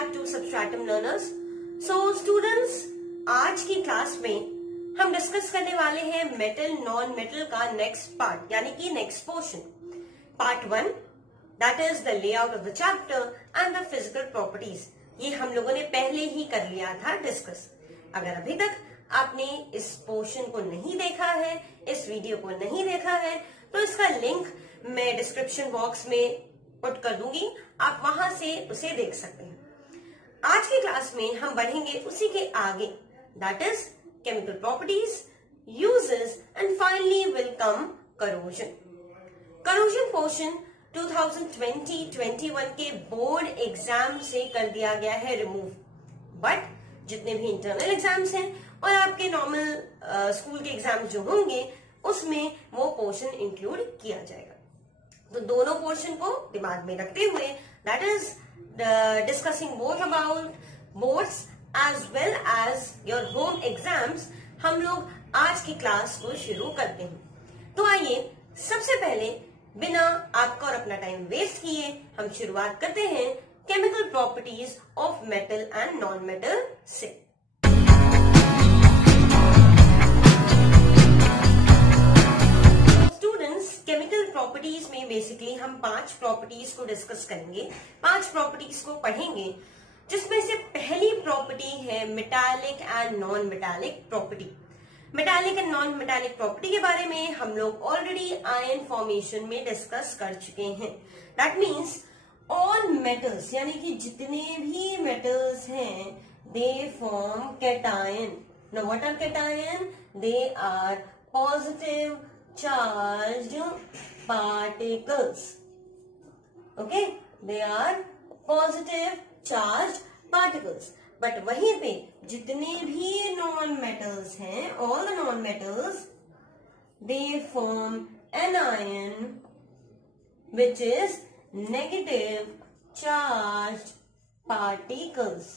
Back to substratum learners. So students, आज की class में हम डिस्कस करने वाले हैं मेटल नॉन मेटल का नेक्स्ट पार्ट, यानी कि next portion, part 1, that is the layout of the chapter and the physical properties. ये हम लोगों ने पहले ही कर लिया था डिस्कस। अगर अभी तक आपने इस पोर्शन को नहीं देखा है, इस वीडियो को नहीं देखा है, तो इसका लिंक मैं डिस्क्रिप्शन बॉक्स में पुट कर दूंगी, आप वहां से उसे देख सकते हैं। आज की क्लास में हम बढ़ेंगे उसी के आगे, that is chemical properties, uses and finally will come corrosion. Corrosion portion 2020-21 के बोर्ड एग्जाम से कर दिया गया है रिमूव, बट जितने भी इंटरनल एग्जाम्स हैं और आपके नॉर्मल स्कूल के एग्जाम जो होंगे उसमें वो पोर्शन इंक्लूड किया जाएगा। तो दोनों पोर्शन को दिमाग में रखते हुए, that is discussing both about boards as well as your home exams, हम लोग आज की क्लास को शुरू करते हैं। तो आइए सबसे पहले बिना आपका और अपना टाइम वेस्ट किए हम शुरुआत करते हैं chemical properties of metal and non metal से। केमिकल प्रॉपर्टीज में बेसिकली हम 5 प्रॉपर्टीज को डिस्कस करेंगे, 5 प्रॉपर्टीज को पढ़ेंगे, जिसमें से पहली प्रॉपर्टी है metallic and non metallic property. Metallic and non metallic property के बारे में हम लोग ऑलरेडी आयन फॉर्मेशन में डिस्कस कर चुके हैं। दैट मीन्स ऑल मेटल्स, यानी कि जितने भी मेटल्स हैं, they form cation. Now what are cation? They are positive charged particles. Okay, they are positive charged particles. But वहीं पे जितने भी non metals हैं, all the non metals, they form anion which is negative charged particles.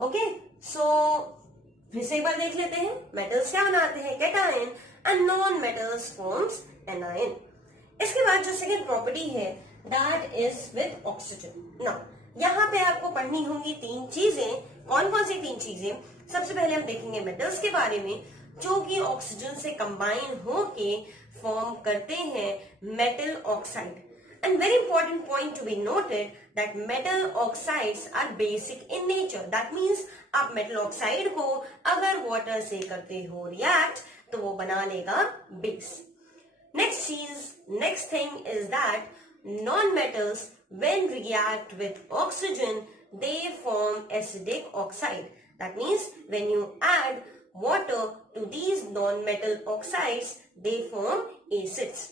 Okay, so फिर से एक बार देख लेते हैं, मेटल्स क्या बनाते हैं? Cation, and non metals forms anion. इसके बाद जो सेकेंड प्रॉपर्टी है, that is with oxygen. Now यहाँ पे आपको पढ़नी होंगी 3 चीजें। कौन कौन सी 3 चीजें? सबसे पहले हम देखेंगे मेटल्स के बारे में, जो कि ऑक्सीजन से कंबाइन होके फॉर्म करते हैं metal oxide. And very important point to be noted that metal oxides are basic in nature. That means आप metal oxide को अगर water से करते हो react, तो वो बना लेगा base. Next thing is that non-metals when react with oxygen, they form acidic oxide. That means when you add water to these non-metal oxides, they form acids.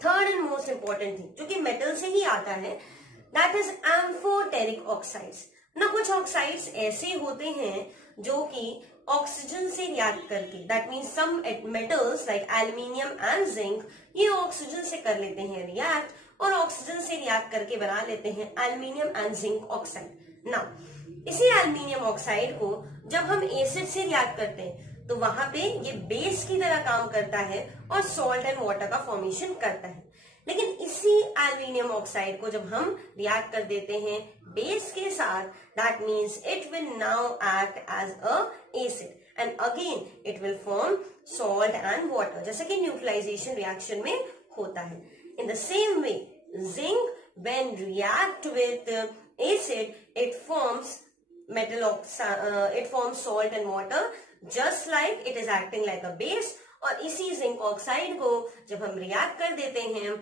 Third and most important thing जो कि metal से ही आता है, that is amphoteric oxides. ना कुछ oxides ऐसे होते हैं जो कि ऑक्सीजन से रिएक्ट करके, that means some metals like aluminium and zinc, ये ऑक्सीजन से कर लेते हैं रिएक्ट और ऑक्सीजन से रिएक्ट करके बना लेते हैं एल्यूमिनियम एंड जिंक ऑक्साइड। ना इसी एल्यूमिनियम ऑक्साइड को जब हम एसिड से रिएक्ट करते हैं तो वहां पे ये बेस की तरह काम करता है और सॉल्ट एंड वाटर का फॉर्मेशन करता है। लेकिन इसी एल्यूमिनियम ऑक्साइड को जब हम रिएक्ट कर देते हैं बेस के साथ, that means it will now act as a acid and again it will form salt and water, जैसे कि न्यूट्रलाइजेशन रिएक्शन में होता है। In the same way zinc when react with acid it forms metal oxide, it forms salt and water just like it is acting like a base। और इसी zinc oxide को जब हम रिएक्ट कर देते हैं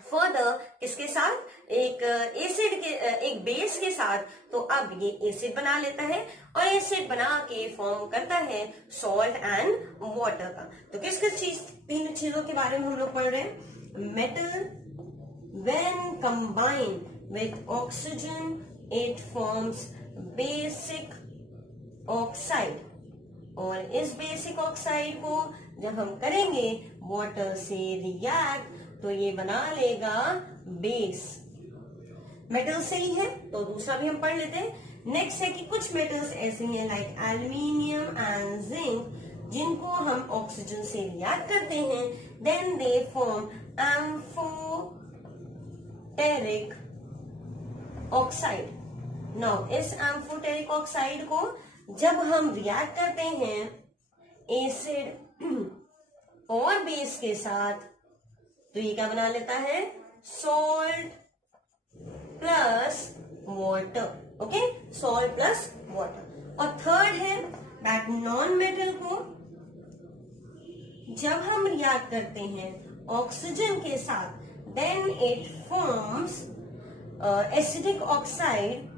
फर्दर किसके साथ, एक एसिड के, एक बेस के साथ, तो अब ये एसिड बना लेता है और एसिड बना के फॉर्म करता है सॉल्ट एंड वाटर का। तो किस किस चीज, 3 चीजों के बारे में हम लोग पढ़ रहे हैं। Metal when combined with oxygen it forms basic oxide, और इस बेसिक ऑक्साइड को जब हम करेंगे वाटर से रिएक्ट तो ये बना लेगा बेस। मेटल से ही है तो दूसरा भी हम पढ़ लेते हैं। नेक्स्ट है कि कुछ मेटल्स ऐसे हैं लाइक एल्यूमिनियम एंड जिंक, जिनको हम ऑक्सीजन से रिएक्ट करते हैं, then they form amphoteric oxide. Now इस एम्फोटेरिक ऑक्साइड को जब हम रिएक्ट करते हैं एसिड और बेस के साथ, तो ये क्या बना लेता है, salt plus water. Okay, salt plus water. और थर्ड है दैट नॉन मेटल को जब हम रिएक्ट करते हैं ऑक्सीजन के साथ, then it forms acidic oxide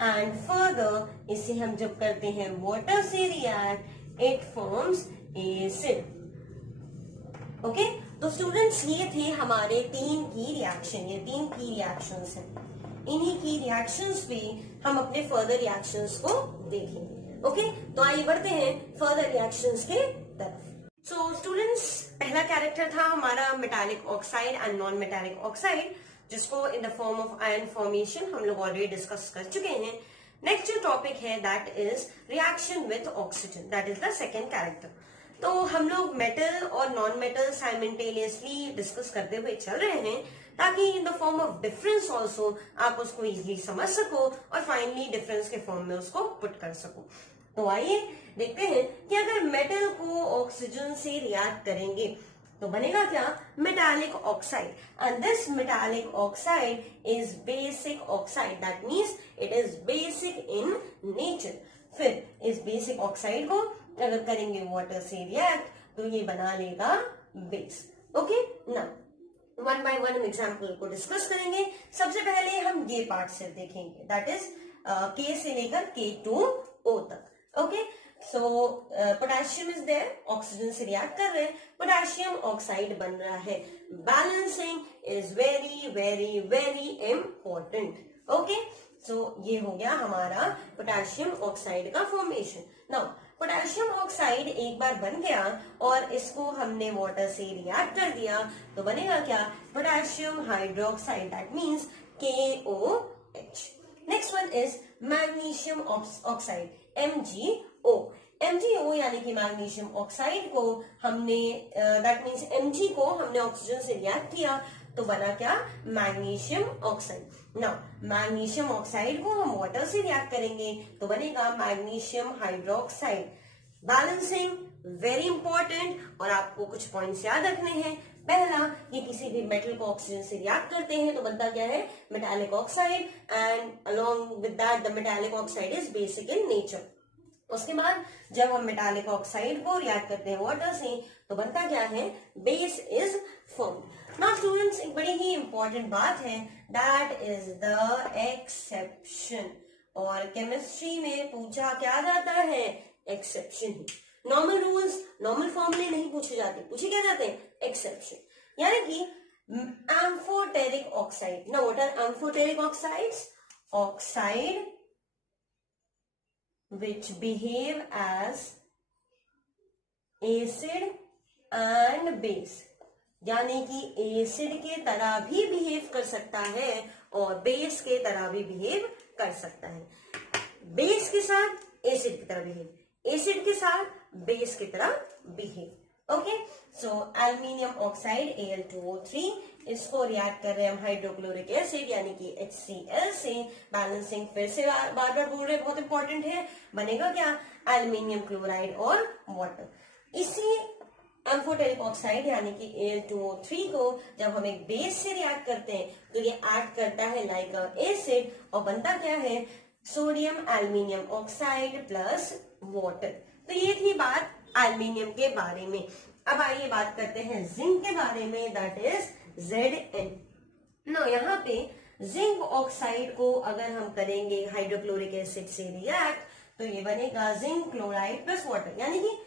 and further इसे हम जब करते हैं वाटर से react, it forms acid. Okay, तो स्टूडेंट्स ये थे हमारे 3 की रिएक्शन. ये 3 की रिएक्शंस हैं. इन्हीं की रिएक्शंस पे हम अपने फर्दर रिएक्शंस को देखेंगे. ओके, तो आइए बढ़ते हैं फर्दर रिएक्शंस के तरफ. सो स्टूडेंट्स, पहला कैरेक्टर था हमारा metallic oxide and non metallic oxide, जिसको in the form of ion formation हम लोग ऑलरेडी डिस्कस कर चुके हैं. नेक्स्ट जो टॉपिक है that is reaction with oxygen, that is the second character. तो हम लोग मेटल और नॉन मेटल साइमल्टेनियसली डिस्कस करते हुए चल रहे हैं, ताकि इन the form of difference also आप उसको इजिली समझ सको और फाइनली डिफरेंस के फॉर्म में उसको पुट कर सको. तो आइए देखते हैं कि अगर मेटल को ऑक्सीजन से रिएक्ट करेंगे तो बनेगा क्या, metallic oxide. And this metallic oxide is basic oxide, that means it is basic in nature. फिर इस बेसिक ऑक्साइड को अगर करेंगे वाटर से रिएक्ट तो ये बना लेगा बेस. ओके, ना वन बाय वन हम एग्जाम्पल को डिस्कस करेंगे. सबसे पहले हम ये पार्ट से देखेंगे, दैट इज के से लेकर K2O तक. Okay, so potassium is there, oxygen से रिएक्ट कर रहे हैं, पोटेशियम ऑक्साइड बन रहा है. Balancing is very very very important. Okay, so ये हो गया हमारा पोटेशियम ऑक्साइड का फॉर्मेशन. नाउ पोटेशियम ऑक्साइड एक बार बन गया और इसको हमने वाटर से रिएक्ट कर दिया तो बनेगा क्या, potassium hydroxide, that means KOH. Next one is magnesium oxide, MgO. MgO यानी कि मैग्नीशियम ऑक्साइड को हमने दैट मीन्स Mg को हमने ऑक्सीजन से रिएक्ट किया तो बना क्या, magnesium oxide. Now magnesium oxide को हम वाटर से रिएक्ट करेंगे तो बनेगा magnesium hydroxide. Balancing very important, और आपको कुछ पॉइंट्स याद रखने हैं. पहला, ये किसी भी मेटल को ऑक्सीजन से रिएक्ट करते हैं तो बनता क्या है, metallic oxide, and along with that the metallic oxide is basic in nature. उसके बाद जब हम मेटालिक ऑक्साइड को रिएक्ट करते हैं वाटर से तो बनता क्या है, base is formed. Now students, एक बड़ी ही इंपॉर्टेंट बात है, दैट इज द एक्सेप्शन. और केमिस्ट्री में पूछा क्या जाता है, एक्सेप्शन ही. नॉर्मल रूल्स, नॉर्मल फॉर्मूले नहीं पूछे जाते, पूछे क्या जाते हैं, एक्सेप्शन. यानी कि amphoteric oxide. Now what are amphoteric oxides, oxide which behave as acid and base. यानी कि एसिड के तरह भी बिहेव कर सकता है और बेस के तरह भी बिहेव कर सकता है. बेस के साथ एसिड की तरह बिहेव, एसिड के साथ बेस की तरह behave. Okay, so aluminium oxide Al2O3, इसको रिएक्ट कर रहे हैं हम हाइड्रोक्लोरिक एसिड यानी कि HCl से. बैलेंसिंग फिर से बार बार बोल रहे हैं, बहुत इंपॉर्टेंट है. बनेगा क्या, एल्यूमिनियम क्लोराइड और वाटर. इसी एम्फोटेरिक ऑक्साइड यानी कि Al2O3 को जब हम एक बेस से रिएक्ट करते हैं तो ये एक्ट करता है लाइक एसिड और बनता क्या है, sodium aluminium oxide plus water. तो ये थी बात एल्यूमिनियम के बारे में. अब आइए बात करते हैं जिंक के बारे में, दैट इज Zn. नो, यहाँ पे जिंक ऑक्साइड को अगर हम करेंगे हाइड्रोक्लोरिक एसिड से रिएक्ट तो ये बनेगा जिंक क्लोराइड प्लस वाटर. यानी कि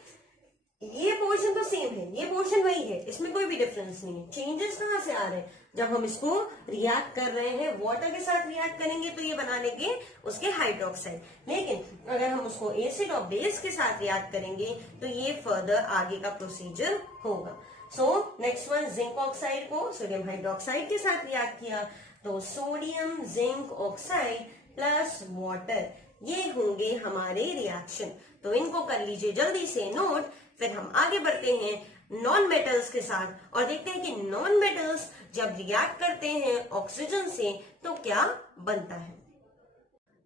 ये पोर्शन तो सेम है, ये पोर्शन वही है, इसमें कोई भी डिफरेंस नहीं है. चेंजेस कहाँ से आ रहे हैं, जब हम इसको रिएक्ट कर रहे हैं वाटर के साथ रिएक्ट करेंगे तो ये बना लेंगे उसके हाइड्रोक्साइड. लेकिन अगर हम उसको एसिड और बेस के साथ रिएक्ट करेंगे तो ये फर्दर आगे का प्रोसीजर होगा. So next one, zinc oxide को सोडियम हाइड्रोक्साइड के साथ रिएक्ट किया तो sodium zinc oxide plus water, ये होंगे हमारे रिएक्शन. तो इनको कर लीजिए जल्दी से नोट, फिर हम आगे बढ़ते हैं नॉन मेटल्स के साथ और देखते हैं कि नॉन मेटल्स जब रिएक्ट करते हैं ऑक्सीजन से तो क्या बनता है।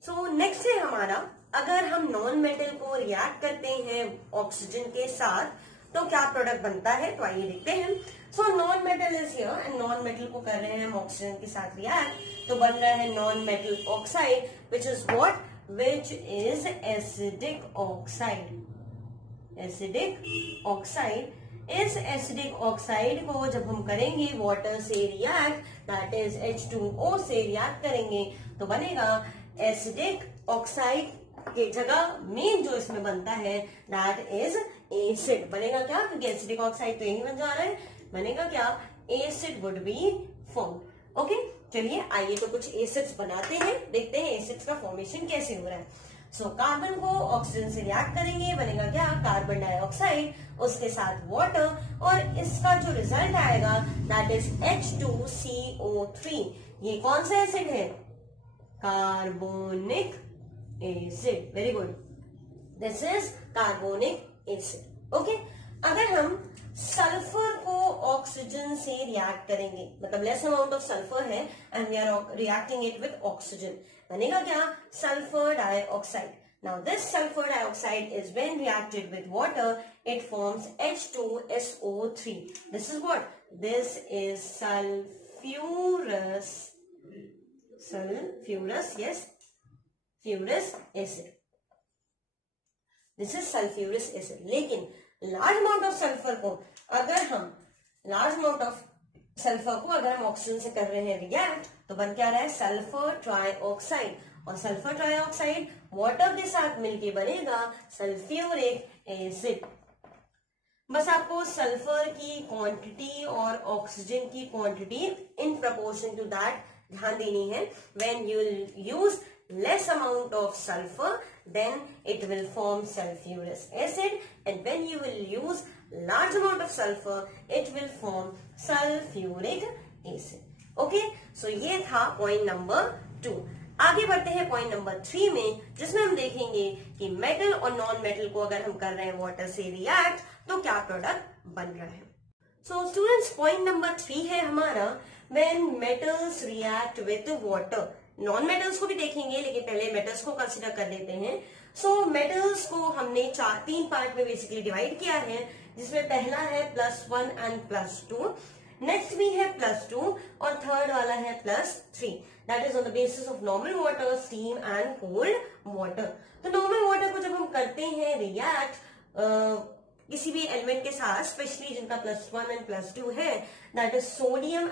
सो नेक्स्ट है हमारा, अगर हम नॉन मेटल को रिएक्ट करते हैं ऑक्सीजन के साथ तो क्या प्रोडक्ट बनता है, तो आइए देखते हैं। So non metal is here and non metal को कर रहे हैं हम ऑक्सीजन के साथ रिएक्ट, तो बन रहा है non metal oxide which is what, which is acidic oxide. Acidic oxide, इस एसिडिक ऑक्साइड को जब हम करेंगे वाटर से रिएक्ट, दैट इज H2O से रिएक्ट करेंगे तो बनेगा एसिडिक ऑक्साइड के जगह मेन जो इसमें बनता है दैट इज एसिड। बनेगा क्या, क्योंकि एसिडिक ऑक्साइड तो यही बन जा रहा है, बनेगा क्या, acid would be form. Okay, चलिए आइए तो कुछ एसिड्स बनाते हैं, देखते हैं एसिड्स का फॉर्मेशन कैसे हो रहा है। सो कार्बन को ऑक्सीजन से रिएक्ट करेंगे, बनेगा क्या, कार्बन डाइऑक्साइड, उसके साथ वाटर, और इसका जो रिजल्ट आएगा दैट इज H2CO3। ये कौन सा एसिड है, carbonic acid. Very good, this is carbonic acid. Okay, अगर हम सल्फर को ऑक्सीजन से रिएक्ट करेंगे, मतलब लेस अमाउंट ऑफ सल्फर है and we are reacting it with oxygen, बनेगा क्या, sulphur dioxide. Now this sulphur dioxide is when reacted with water it forms H2SO3। This is what, this is sulfurous, yes, furous acid. This is sulphurous acid. लेकिन large amount of sulphur को अगर हम oxygen से कर रहे हैं react तो बन क्या रहा है, सल्फर ट्राइऑक्साइड, और सल्फर ट्राइऑक्साइड वाटर के साथ मिलके बनेगा सल्फ्यूरिक एसिड। बस आपको सल्फर की क्वांटिटी और ऑक्सीजन की quantity in proportion to that ध्यान देनी है। When you use less amount of sulfur then it will form sulfurous acid, and when you will use large amount of sulfur it will form sulfuric acid. Okay, so ये था point number 2। आगे बढ़ते हैं point number 3 में, जिसमें हम देखेंगे कि मेटल और नॉन मेटल को अगर हम कर रहे हैं वाटर से रिएक्ट तो क्या प्रोडक्ट बन रहा है। सो स्टूडेंट्स, पॉइंट नंबर 3 है हमारा, when metals react with water. Non metals को भी देखेंगे लेकिन पहले मेटल्स को कंसिडर कर लेते हैं। सो मेटल्स को हमने 3 पार्ट में बेसिकली डिवाइड किया है, जिसमें पहला है +1 एंड +2, नेक्स्ट भी है +2 और थर्ड वाला है +3। That is on the basis of normal water, steam and cold water. तो नॉर्मल वाटर को जब हम करते हैं रिएक्ट किसी भी एलिमेंट के साथ, स्पेशली जिनका +1 एंड +2 है, दैट इज सोडियम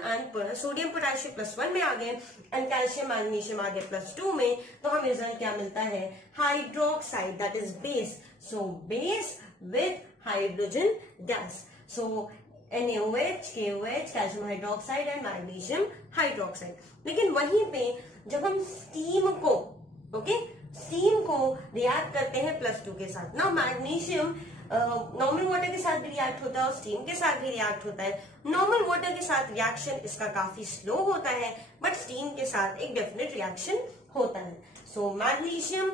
पोटेशियम +1 में आ गए एंड कैल्शियम मैग्नीशियम आ गए +2 में, तो हमें रिजल्ट क्या मिलता है, hydroxide, that is base. So base with hydrogen gas, so NaOH, KOH, calcium hydroxide and magnesium hydroxide. लेकिन वहीं पे जब हम स्टीम को रिएक्ट करते हैं +2 के साथ, ना मैग्नीशियम नॉर्मल वाटर के साथ भी रिएक्ट होता है और स्टीम के साथ भी रिएक्ट होता है। नॉर्मल वाटर के साथ रिएक्शन इसका काफी स्लो होता है, बट स्टीम के साथ एक डेफिनेट रिएक्शन होता है। So magnesium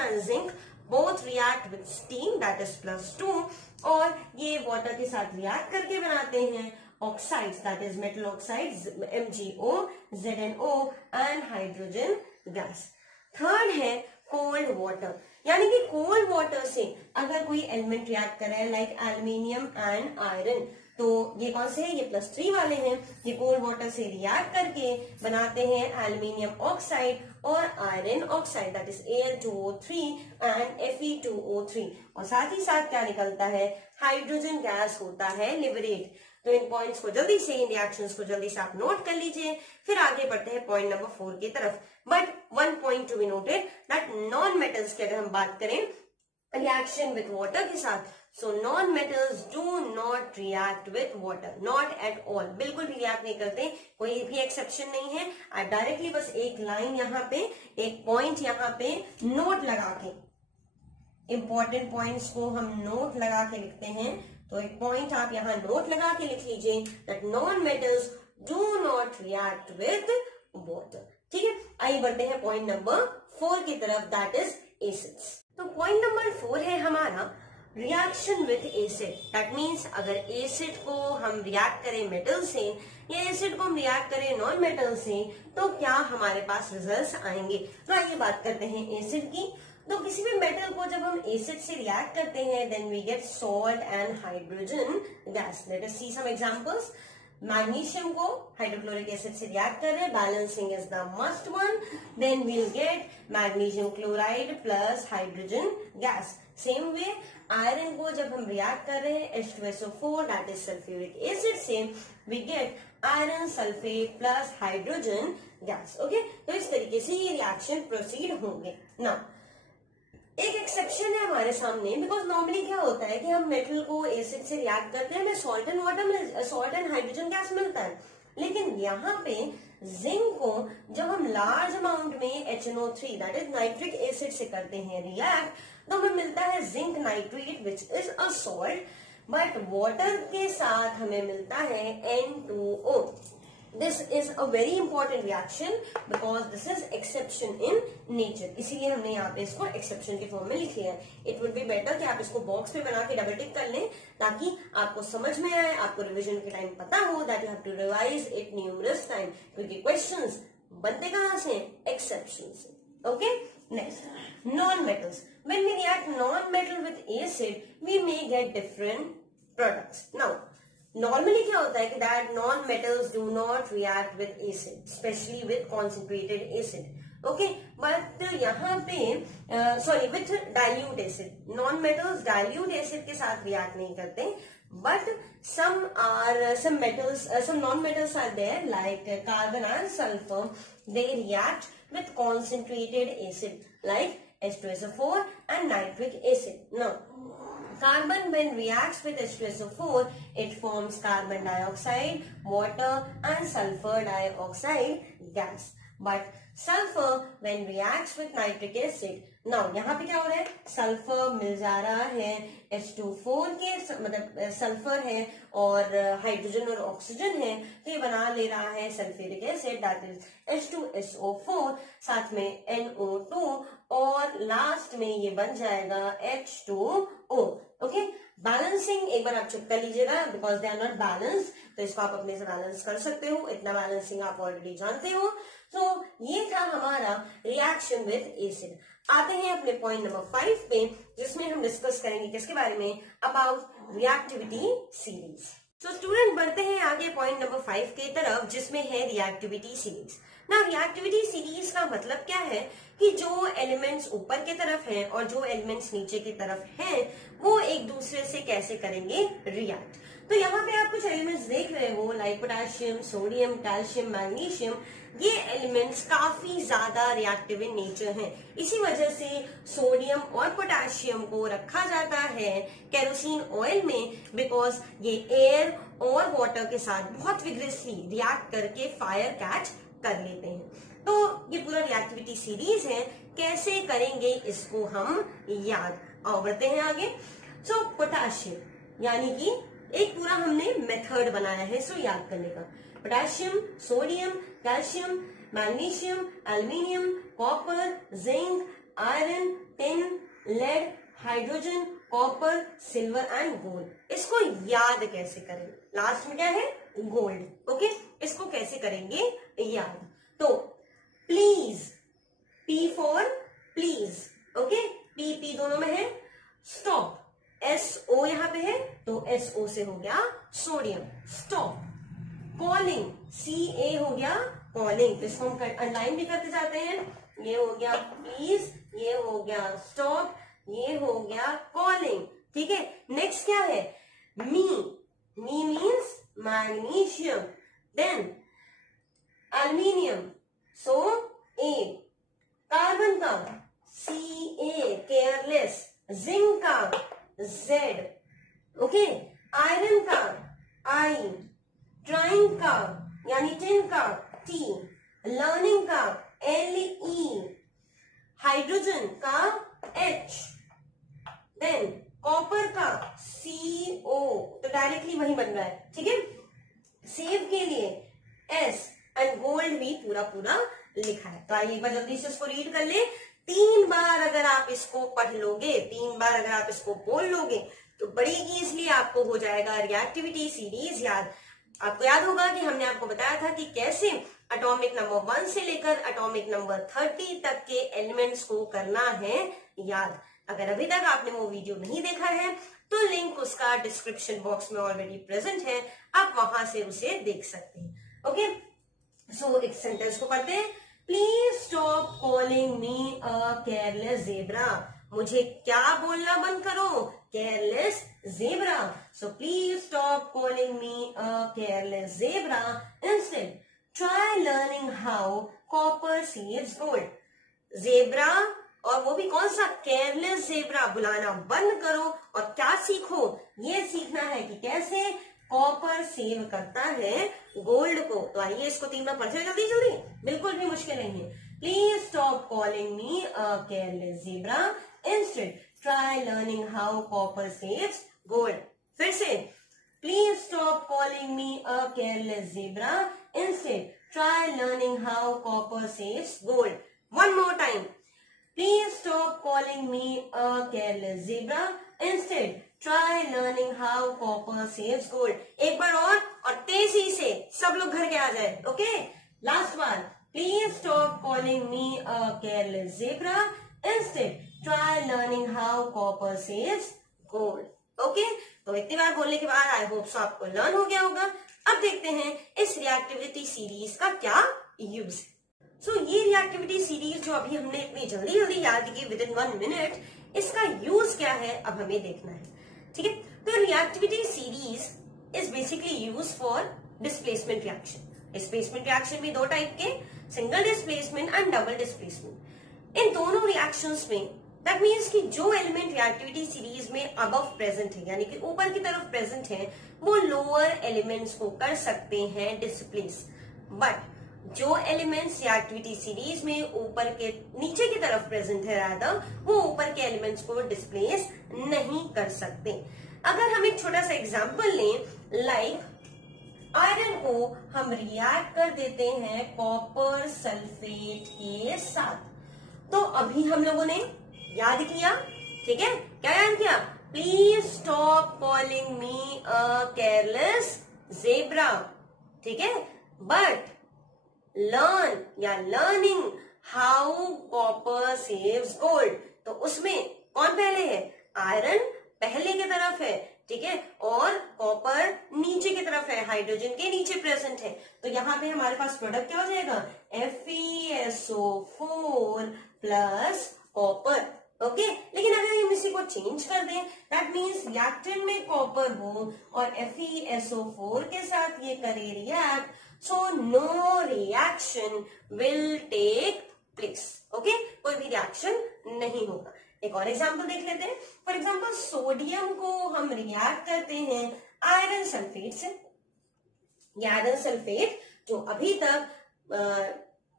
and zinc both react with steam, that is +2, और ये वाटर के साथ रिएक्ट करके बनाते हैं oxides, that is metal oxides, MgO, ZnO and hydrogen gas. Third है कोल्ड वाटर, यानी कि कोल्ड वाटर से अगर कोई एलिमेंट रिएक्ट कर रहा है लाइक एल्यूमिनियम एंड आयरन, तो ये कौन से हैं, ये +3 वाले हैं। ये कोल्ड वाटर से रिएक्ट करके बनाते हैं एल्यूमिनियम ऑक्साइड और iron oxide, that is Al2O3 and Fe2O3, और साथ ही साथ क्या निकलता है, हाइड्रोजन गैस होता है लिबरेट। तो इन पॉइंट्स को जल्दी से, इन रिएक्शंस को जल्दी से आप नोट कर लीजिए। फिर आगे बढ़ते हैं पॉइंट नंबर 4 की तरफ। But one point to be noted that non metals की अगर हम बात करें रिएक्शन विथ वाटर के साथ, so non metals do not react with water, not at all, बिल्कुल भी रिएक्ट नहीं करते, कोई भी एक्सेप्शन नहीं है। आप डायरेक्टली बस एक लाइन यहाँ पे, एक पॉइंट यहाँ पे नोट लगा के, इंपॉर्टेंट पॉइंट्स को हम नोट लगा के लिखते हैं, तो एक पॉइंट आप यहाँ नोट लगा के लिख लीजिए that non metals do not react with water. ठीक है, आइए बढ़ते हैं पॉइंट नंबर 4 की तरफ, दैट इज एसिड्स। तो पॉइंट नंबर 4 है हमारा, reaction with acid, that means अगर एसिड को हम रिएक्ट करें मेटल से या एसिड को हम रिएक्ट करें नॉन मेटल से, तो क्या हमारे पास रिजल्ट्स आएंगे। तो आइए बात करते हैं एसिड की। तो किसी भी मेटल को जब हम एसिड से रिएक्ट करते हैं, then we get salt and hydrogen gas. Let us see some examples. Magnesium को हाइड्रोक्लोरिक एसिड से रिएक्ट कर रहे हैं, balancing is the must one, then we'll get magnesium chloride plus hydrogen gas. Same way iron को जब हम react कर रहे हैं H2SO4 that is sulphuric acid से, we get iron sulphate plus hydrogen gas. Okay, तो इस तरीके से ये रिएक्शन प्रोसीड होंगे। नाउ एक एक्सेप्शन है हमारे सामने, बिकॉज नॉर्मली क्या होता है कि हम मेटल को एसिड से रिएक्ट करते हैं, हमें सॉल्ट एंड हाइड्रोजन गैस मिलता है। लेकिन यहाँ पे जिंक को जब हम लार्ज अमाउंट में HNO3 that is nitric acid से करते हैं रिएक्ट, तो हमें मिलता है zinc nitrate which is a salt, but water के साथ हमें मिलता है N2O। This is a very important reaction because this is exception in nature, इसीलिए हमने यहाँ पे इसको एक्सेप्शन के फॉर्म में लिख लिया है। इट वुड बी बेटर कि आप इसको बॉक्स पे बना के डबल टिक कर लें ताकि आपको समझ में आए, आपको रिविजन के टाइम पता हो, that you have to revise it numerous time, क्योंकि क्वेश्चंस बनते कहां से, एक्सेप्शन से। Okay, next non metals. When we react non metal with acid we may get different products. Now normally क्या होता है कि that non metals do not react with acid, specially with concentrated acid. Okay, but यहाँ पे sorry with dilute acid, non metals dilute acid के साथ react नहीं करते, but some non-metals are there like carbon and sulfur, they react with concentrated acid like H2SO4 and nitric acid. Now carbon when reacts with H2SO4 it forms carbon dioxide, water and sulfur dioxide gas, but sulfur when reacts with nitric acid, now यहाँ पे क्या हो रहा है, sulphur मिल जा रहा है H2O4 के, मतलब सल्फर है और हाइड्रोजन और ऑक्सीजन है, तो ये बना ले रहा है sulphuric acid that is H2SO4, साथ में NO2 और लास्ट में ये बन जाएगा H2O। ओके, बैलेंसिंग एक बार आप चेक कर लीजिएगा because they are not balance, तो इसको आप अपने से बैलेंस कर सकते हो, इतना बैलेंसिंग आप ऑलरेडी जानते हो। तो ये था हमारा रिएक्शन विद एसिड। आते हैं अपने पॉइंट नंबर 5 पे, जिसमें हम डिस्कस करेंगे किसके बारे में, अबाउट रिएक्टिविटी सीरीज। तो स्टूडेंट बढ़ते हैं आगे पॉइंट नंबर 5 की तरफ, जिसमें है रिएक्टिविटी सीरीज। ना रिएक्टिविटी सीरीज का मतलब क्या है कि जो एलिमेंट्स ऊपर की तरफ हैं और जो एलिमेंट्स नीचे की तरफ हैं वो एक दूसरे से कैसे करेंगे रिएक्ट। तो यहाँ पे आप कुछ एलिमेंट्स देख रहे हो like potassium, sodium, calcium, magnesium, ये एलिमेंट्स काफी ज्यादा रिएक्टिव इन नेचर हैं। इसी वजह से सोडियम और पोटेशियम को रखा जाता है केरोसिन ऑयल में, बिकॉज ये एयर और वाटर के साथ बहुत विग्रेसली रिएक्ट करके फायर कैच कर लेते हैं। तो ये पूरा रिएक्टिविटी सीरीज है, कैसे करेंगे इसको हम याद। आओ बढ़ते हैं आगे। सो पोटेशियम यानी कि एक पूरा हमने मेथड बनाया है इसको याद करने का। Potassium, sodium, calcium, magnesium, aluminium, copper, zinc, iron, tin, lead, hydrogen, copper, silver and gold. इसको याद कैसे करें, लास्ट में क्या है, गोल्ड। ओके, इसको कैसे करेंगे याद। तो please, P for please, okay, P P दोनों में है। स्टॉप, SO यहाँ पे है तो SO से हो गया सोडियम, स्टॉप। कॉलिंग, CA हो गया कॉलिंग, तो इसको हम अंडरलाइन भी करते जाते हैं। ये हो गया प्लीज, ये हो गया स्टॉप, ये हो गया कॉलिंग। ठीक है, नेक्स्ट क्या है, me, me means magnesium, then aluminium, so A, carbon का CA, केयरलेस, जिंक का Z, ओके, आयरन का I, ट्राइन का यानी टिन का T, लर्निंग का LE, हाइड्रोजन का H, देन कॉपर का CO, तो डायरेक्टली वही बन रहा है। ठीक है, सेव के लिए S एंड गोल्ड भी पूरा पूरा लिखा है। तो आइए एक बार जल्दी से इसको रीड कर ले। 3 बार अगर आप इसको पढ़ लोगे, 3 बार अगर आप इसको बोल लोगे तो बड़ी इजीली आपको हो जाएगा रिएक्टिविटी सीरीज याद। आपको याद होगा कि हमने आपको बताया था कि कैसे एटॉमिक नंबर 1 से लेकर एटॉमिक नंबर 30 तक के एलिमेंट्स को करना है याद। अगर अभी तक आपने वो वीडियो नहीं देखा है तो लिंक उसका डिस्क्रिप्शन बॉक्स में ऑलरेडी प्रेजेंट है, आप वहां से उसे देख सकते हैं। ओके, सो एक सेंटेंस को पढ़ते हैं। Please stop calling me a careless zebra. मुझे क्या बोलना बंद करो? Careless zebra. So please stop calling me a careless zebra, instead try learning how copper sieves gold. Zebra, और वो भी कौन सा? Careless zebra. बुलाना बंद करो और क्या सीखो? ये सीखना है कि कैसे कॉपर सेव करता है गोल्ड को। तो आइए इसको 3 बार पढ़ते जल्दी जल्दी, बिल्कुल भी मुश्किल नहीं है। Please stop calling me a careless zebra, instead try learning how copper saves gold. फिर से, please stop calling me a careless zebra, instead try learning how copper saves gold. One more time, please stop calling me a careless zebra, instead try learning how copper saves gold। एक बार और तेजी से सब लोग घर के आ जाए। Okay, last bar, please stop calling me a careless zebra, instead try learning how copper saves gold। Okay, तो इतनी बार बोलने के बाद आई होप सो आपको लर्न हो गया होगा। अब देखते हैं इस रिएक्टिविटी सीरीज का क्या यूज है। सो ये रिएक्टिविटी सीरीज जो अभी हमने इतनी जल्दी जल्दी याद की विद इन 1 मिनट, इसका यूज क्या है अब हमें देखना है। ठीक है, तो reactivity series is basically use for displacement reaction. Displacement reaction भी 2 टाइप के, single displacement and double displacement. इन दोनों रिएक्शंस में दैट मीन्स कि जो एलिमेंट रिएक्टिविटी सीरीज में अबव प्रेजेंट है, यानी कि ऊपर की तरफ प्रेजेंट है, वो लोअर एलिमेंट्स को कर सकते हैं डिस्प्लेस। बट जो एलिमेंट्स रिएक्टिविटी सीरीज में ऊपर के नीचे की तरफ प्रेजेंट है रादर, वो ऊपर के एलिमेंट्स को डिस्प्लेस नहीं कर सकते। अगर हम एक छोटा सा एग्जांपल लें, लाइक आयरन को हम रिएक्ट कर देते हैं कॉपर सल्फेट के साथ। तो अभी हम लोगों ने याद किया, ठीक है, क्या याद किया? Please stop calling me a careless zebra. ठीक है, बट लर्न या learning how copper saves gold, तो उसमें कौन पहले है? आयरन पहले की तरफ है, ठीक है, और कॉपर नीचे की तरफ है, हाइड्रोजन के नीचे प्रेजेंट है। तो यहाँ पे हमारे पास प्रोडक्ट क्या हो जाएगा? FeSO4 plus copper. ओके, लेकिन अगर हम इसी को चेंज कर दें, दैट मीन्स रिएक्टेंट में कॉपर हो और FeSO4 के साथ ये करे react, so no reaction will take place। Okay, कोई भी रिएक्शन नहीं होगा। एक और एग्जांपल देख लेते हैं। फॉर एग्जांपल, सोडियम को हम रिएक्ट करते हैं आयरन सल्फेट से। ये आयरन सल्फेट जो अभी तक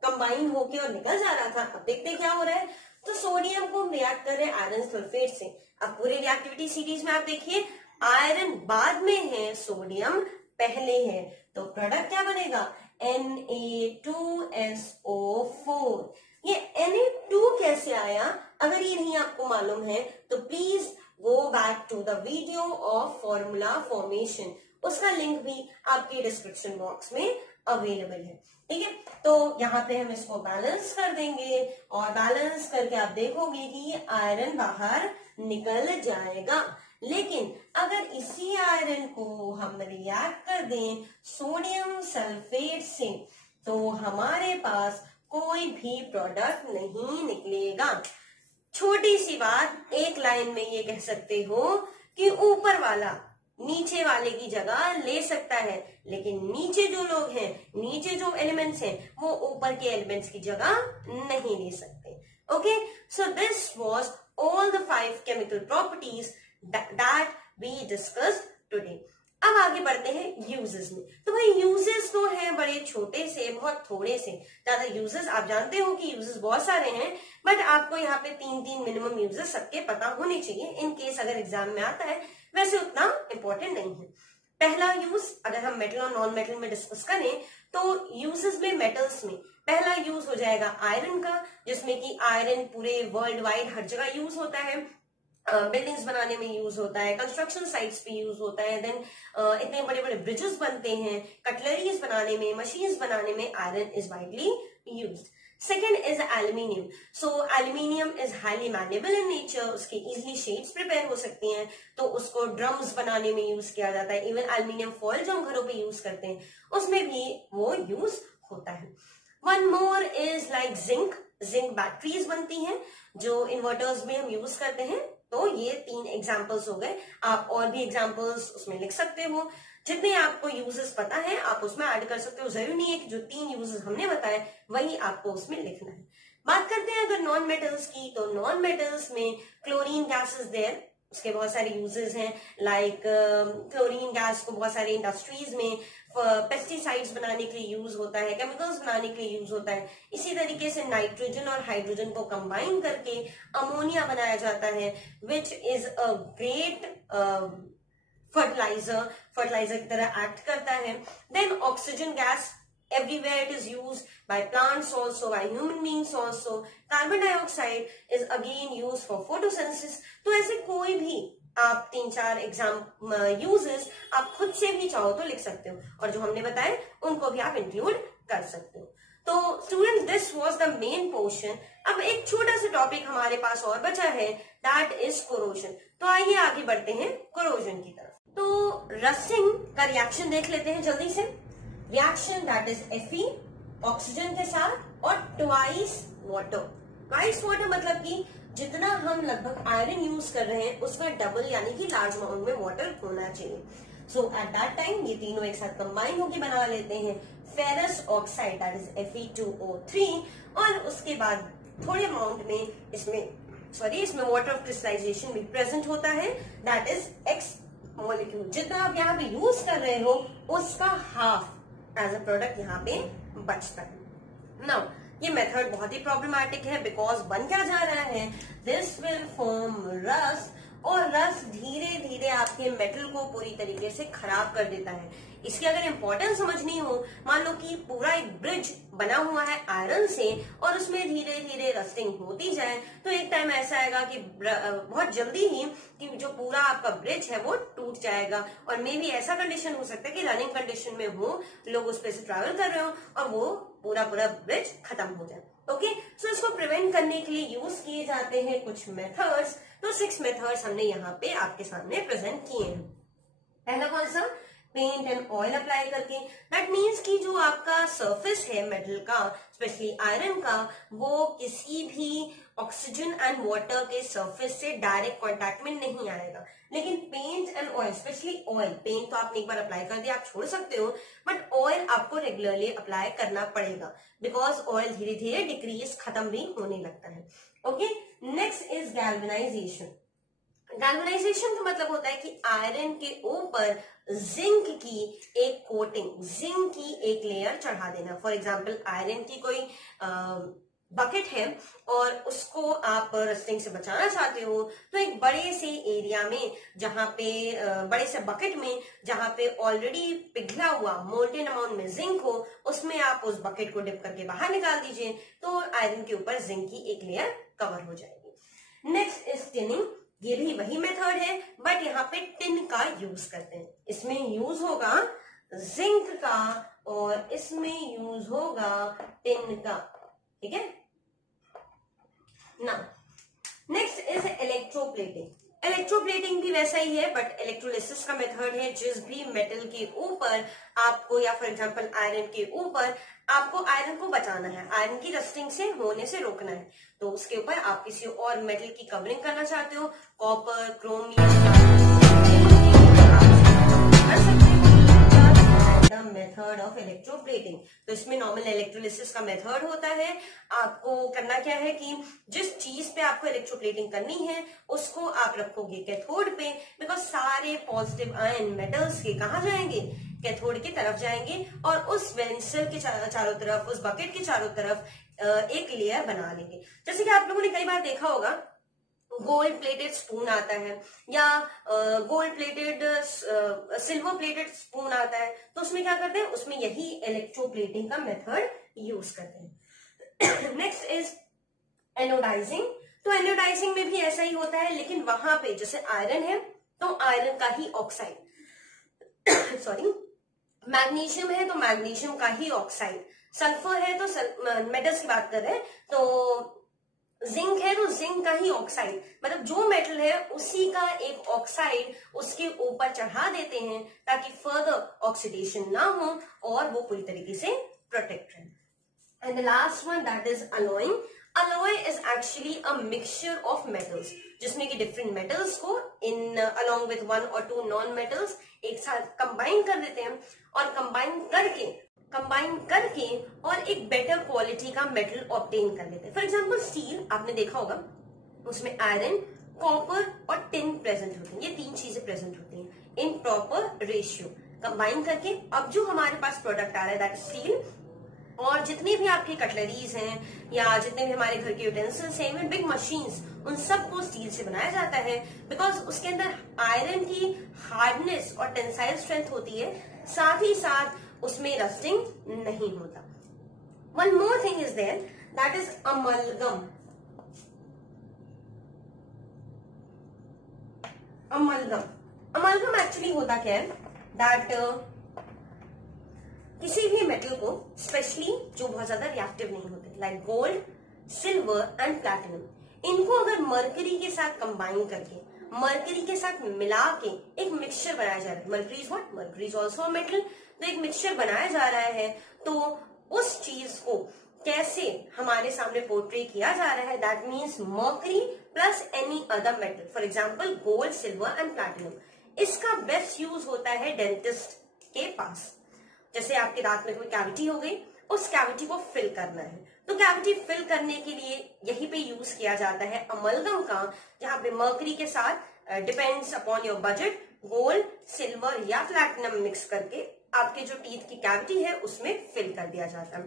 कंबाइन होके और निकल जा रहा था, अब देखते क्या हो रहा है। तो सोडियम को हम रिएक्ट कर रहे हैं आयरन सल्फेट से। अब पूरी रिएक्टिविटी सीरीज में आप देखिए, आयरन बाद में है, सोडियम पहले है, तो प्रोडक्ट क्या बनेगा? Na2SO4। ये Na2 कैसे आया? अगर ये नहीं आपको मालूम है तो please go back to the video of formula formation, उसका लिंक भी आपके डिस्क्रिप्शन बॉक्स में अवेलेबल है। ठीक है, तो यहाँ पे हम इसको बैलेंस कर देंगे और बैलेंस करके आप देखोगे कि आयरन बाहर निकल जाएगा। लेकिन अगर इसी आयरन को हम रिएक्ट कर दें सोडियम सल्फेट से, तो हमारे पास कोई भी प्रोडक्ट नहीं निकलेगा। छोटी सी बात, एक लाइन में ये कह सकते हो कि ऊपर वाला नीचे वाले की जगह ले सकता है, लेकिन नीचे जो लोग हैं, नीचे जो एलिमेंट्स हैं, वो ऊपर के एलिमेंट्स की जगह नहीं ले सकते। Okay, so this was all the 5 chemical properties that we discussed today। अब आगे बढ़ते हैं यूजेस में। तो भाई यूजेस तो है बड़े छोटे से, बहुत थोड़े से, ज्यादा यूजेस आप जानते हो कि यूजेस बहुत सारे हैं, बट आपको यहाँ पे 3 मिनिमम यूजेस सबके पता होने चाहिए इन केस अगर एग्जाम में आता है। वैसे उतना इंपॉर्टेंट नहीं है। पहला यूज, अगर हम मेटल और नॉन मेटल में डिस्कस करें, तो यूजेस में मेटल्स में पहला यूज हो जाएगा आयरन का, जिसमें कि आयरन पूरे वर्ल्ड वाइड हर जगह यूज होता है, बिल्डिंग्स बनाने में यूज होता है, कंस्ट्रक्शन साइट्स पे यूज होता है, देन इतने बड़े बड़े ब्रिजेस बनते हैं, कटलरीज बनाने में, मशीन्स बनाने में iron is widely used. Second is aluminium. So aluminium is highly malleable in nature, उसके इजिली शेड्स प्रिपेयर हो सकती हैं, तो उसको ड्रम्स बनाने में यूज किया जाता है। इवन एल्यूमिनियम फॉइल जो हम घरों पे यूज करते हैं उसमें भी वो यूज होता है। One more is like zinc. Zinc batteries बनती हैं जो इन्वर्टर्स में हम यूज करते हैं। तो ये 3 एग्जाम्पल्स हो गए, आप और भी एग्जाम्पल्स उसमें लिख सकते हो। जितने आपको यूजेस पता है आप उसमें ऐड कर सकते हो, जरूरी नहीं है कि जो 3 यूजेस हमने बताए वही आपको उसमें लिखना है। बात करते हैं अगर नॉन मेटल्स की, तो नॉन मेटल्स में क्लोरीन गैस इज देयर, उसके बहुत सारे यूजेस हैं, लाइक क्लोरीन गैस को बहुत सारे इंडस्ट्रीज में पेस्टिसाइड्स बनाने के लिए यूज होता है, केमिकल्स बनाने के लिए यूज होता है। इसी तरीके से नाइट्रोजन और हाइड्रोजन को कंबाइन करके अमोनिया बनाया जाता है, which is a great fertiliser की तरह एक्ट करता है। Then oxygen gas, everywhere it is used by plants also, by human beings also. Carbon dioxide is again used for photosynthesis. तो ऐसे कोई भी आप 3-4 एग्जाम यूजेस आप खुद से भी चाहो तो लिख सकते हो, और जो हमने बताए उनको भी आप इंक्लूड कर सकते हो। तो student, this was the main portion. अब एक छोटा सा टॉपिक हमारे पास और बचा है, दैट इज कोरोजन। तो आइए आगे बढ़ते हैं कोरोजन की तरफ। तो रस्टिंग का रिएक्शन देख लेते हैं जल्दी से। Reaction that is Fe oxygen के साथ और ट्वाइस वाटर। ट्वाइस वाटर मतलब कि जितना हम लगभग आयरन यूज कर रहे हैं उसका डबल यानी कि लार्ज अमाउंट में वाटर होना चाहिए। सो एट दैट टाइम ये तीनों एक साथ कंबाइन होकर बना लेते हैं ferrous oxide that is Fe2O3, और उसके बाद थोड़े अमाउंट में इसमें वाटर ऑफ क्रिस्टलाइजेशन भी प्रेजेंट होता है, दैट इज X मॉलिक्यूल। जितना आप यहाँ पे यूज कर रहे हो उसका हाफ एज अ प्रोडक्ट यहाँ पे बचता है। नाउ ये मेथड बहुत ही प्रॉब्लमैटिक है, बिकॉज बन क्या जा रहा है, दिस विल फॉर्म रस्ट, और रस्ट धीरे धीरे आपके मेटल को पूरी तरीके से खराब कर देता है। इसकी अगर इंपॉर्टेंस समझनी हो, मान लो कि पूरा एक ब्रिज बना हुआ है आयरन से और उसमें धीरे धीरे रस्टिंग होती जाए, तो एक टाइम ऐसा आएगा कि बहुत जल्दी ही कि जो पूरा आपका ब्रिज है वो टूट जाएगा, और मे भी ऐसा कंडीशन हो सकता है कि रनिंग कंडीशन में हो, लोग उस पर से ट्रैवल कर रहे हो और वो पूरा ब्रिज खत्म हो जाए। ओके, सो इसको प्रिवेंट करने के लिए यूज किए जाते हैं कुछ मेथड्स। तो 6 मेथड्स हमने यहाँ पे आपके सामने प्रेजेंट किए हैं। पहला कौन सा, पेंट एंड ऑयल अप्लाई करके। दैट मीन्स कि जो आपका सरफेस है मेटल का, स्पेशली आयरन का, वो किसी भी ऑक्सीजन एंड वाटर के सरफेस से डायरेक्ट कांटेक्ट में नहीं आएगा। लेकिन paint and oil, specially oil, paint तो आपने एक बार अप्लाई कर दिया आप छोड़ सकते हो, बट ऑयल आपको रेगुलरली अप्लाई करना पड़ेगा, बिकॉज ऑयल धीरे धीरे डिक्रीज खत्म भी होने लगता है। Okay, next is galvanisation. Galvanisation का मतलब होता है कि आयरन के ऊपर जिंक की एक कोटिंग, जिंक की एक लेयर चढ़ा देना। फॉर एग्जाम्पल आयरन की कोई बकेट है और उसको आप रस्टिंग से बचाना चाहते हो, तो एक बड़े से एरिया में जहां पे बड़े से बकेट में जहां पे ऑलरेडी पिघला हुआ मोल्टेन अमाउंट में जिंक हो, उसमें आप उस बकेट को डिप करके बाहर निकाल दीजिए, तो आयरन के ऊपर जिंक की एक लेयर कवर हो जाएगी। Next is tinning. ये भी वही मेथड है, बट यहाँ पे टिन का यूज करते हैं। इसमें यूज होगा जिंक का और इसमें यूज होगा टिन का, ठीक है ना। Next is electroplating. इलेक्ट्रोप्लेटिंग भी वैसा ही है, बट इलेक्ट्रोलिसिस का मेथड है। जिस भी मेटल के ऊपर आपको, या फॉर एग्जांपल आयरन के ऊपर आपको आयरन को बचाना है, आयरन की रस्टिंग से होने से रोकना है, तो उसके ऊपर आप किसी और मेटल की कवरिंग करना चाहते हो, copper, chromium, method of electroplating. तो इसमें नॉर्मल इलेक्ट्रोलिसिस का मेथड होता है। आपको करना क्या है कि जिस चीज पे आपको इलेक्ट्रोप्लेटिंग करनी है उसको आप रखोगे कैथोड पे, बिकॉज सारे पॉजिटिव आयन मेटल्स के कहाँ जाएंगे, कैथोड की तरफ जाएंगे, और उस वेंसल के चारों तरफ, उस बकेट के चारों तरफ एक लेयर बना लेंगे। जैसे कि आप लोगों ने कई बार देखा होगा गोल्ड प्लेटेड स्पून आता है, या gold plated silver plated spoon आता है, तो उसमें क्या करते हैं, उसमें यही इलेक्ट्रोप्लेटिंग का मेथड यूज करते हैं। Is anodising. तो एनोडाइजिंग में भी ऐसा ही होता है, लेकिन वहां पे जैसे आयरन है तो आयरन का ही ऑक्साइड सॉरी, मैग्नीशियम है तो मैग्नीशियम का ही ऑक्साइड, सल्फर है तो मेटल्स की बात कर रहे हैं तो जिंक है तो जिंक का ही ऑक्साइड, मतलब जो मेटल है उसी का एक ऑक्साइड उसके ऊपर चढ़ा देते हैं ताकि फर्दर ऑक्सीडेशन ना हो और वो पूरी तरीके से प्रोटेक्ट रहे। And the last one that is alloying. Alloy is actually a mixture of metals, जिसमें कि डिफरेंट मेटल्स को in along with 1 or 2 non metals एक साथ कंबाइन कर देते हैं और कंबाइन करके और एक बेटर क्वालिटी का मेटल ऑब्टेन कर लेते हैं। फॉर एग्जांपल स्टील आपने देखा होगा, उसमें आयरन, कॉपर और टिन प्रेजेंट होते हैं, ये 3 चीजें प्रेजेंट होती हैं इन प्रॉपर रेशियो। कंबाइन करके अब जो हमारे पास प्रोडक्ट आ रहा है दैट स्टील, और जितने भी आपके कटलरीज हैं या जितने भी हमारे घर के यूटेंसिल्स हैं, इवन बिग मशीन्स, उन सबको स्टील से बनाया जाता है बिकॉज उसके अंदर आयरन की हार्डनेस और टेंसाइल स्ट्रेंथ होती है, साथ ही साथ उसमें रस्टिंग नहीं होता। One more thing is there that is amalgam. Amalgam actually होता क्या है दैट किसी भी मेटल को, स्पेशली जो बहुत ज्यादा रिएक्टिव नहीं होते like gold, silver and platinum, इनको अगर मरकरी के साथ कंबाइन करके, मरकरी के साथ मिला के एक मिक्सचर बनाया जा रहा है। Mercury is what? Mercury is also a metal. तो एक मिक्सचर बनाया जा रहा है, तो उस चीज को कैसे हमारे सामने पोर्ट्रे किया जा रहा है, that means mercury plus any other metal, for example gold, silver and platinum. इसका बेस्ट यूज होता है डेंटिस्ट के पास। जैसे आपके दांत में कोई कैविटी हो गई, उस कैविटी को फिल करना है, तो कैविटी फिल करने के लिए यहीं पे यूज किया जाता है अमलगम का, जहां पे मर्करी के साथ depends upon your budget gold, silver या प्लैटिनम मिक्स करके आपके जो टीथ की कैविटी है उसमें फिल कर दिया जाता है,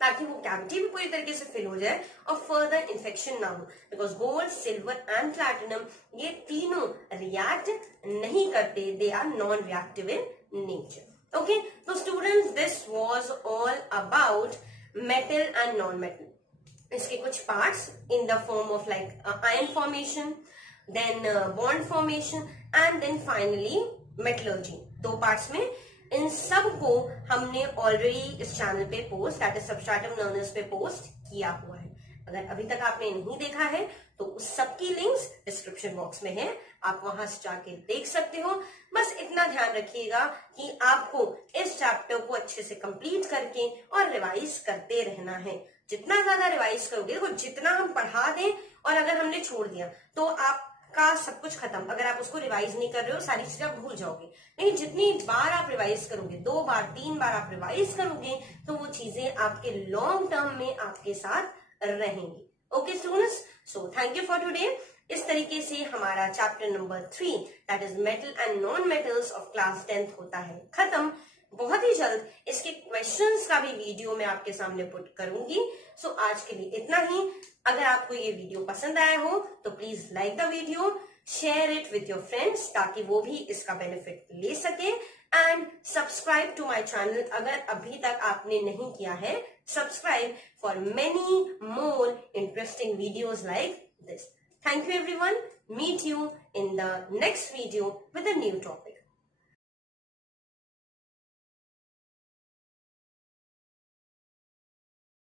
ताकि वो कैविटी भी पूरी तरीके से फिल हो जाए और फर्दर इन्फेक्शन ना हो। Because gold, silver and platinum ये तीनों रिएक्ट नहीं करते, they are non reactive in nature. Okay, so students, this was all about metal and non-metal. इसके कुछ parts in the form of like ion formation, then bond formation, and then finally metallurgy. 2 parts में इन सब को हमने already इस channel पे post, that is substratum learners पे post किया हुआ है। अगर अभी तक आपने नहीं देखा है तो उस सब की लिंक्स डिस्क्रिप्शन बॉक्स में है, आप वहां से जाके देख सकते हो। बस इतना ध्यान रखिएगा कि आपको इस चैप्टर को अच्छे से कंप्लीट करके और रिवाइज करते रहना है। जितना ज्यादा रिवाइज करोगे, देखो जितना हम पढ़ा दें और अगर हमने छोड़ दिया तो आपका सब कुछ खत्म। अगर आप उसको रिवाइज नहीं कर रहे हो, सारी चीजें आप भूल जाओगे। लेकिन जितनी बार आप रिवाइज करोगे, 2 बार 3 बार आप रिवाइज करोगे, तो वो चीजें आपके लॉन्ग टर्म में आपके साथ रहेंगी। Okay students, so thank you for today. इस तरीके से हमारा chapter number 3 that is metal and non metals of class 10th होता है खत्म। बहुत ही जल्द इसके क्वेश्चंस का भी वीडियो मैं आपके सामने पुट करूंगी। सो आज के लिए इतना ही। अगर आपको ये वीडियो पसंद आया हो तो please like the video, share it with your friends ताकि वो भी इसका बेनिफिट ले सके, and subscribe to my channel अगर अभी तक आपने नहीं किया है। Subscribe for many more interesting videos like this. Thank you everyone. Meet you in the next video with a new topic.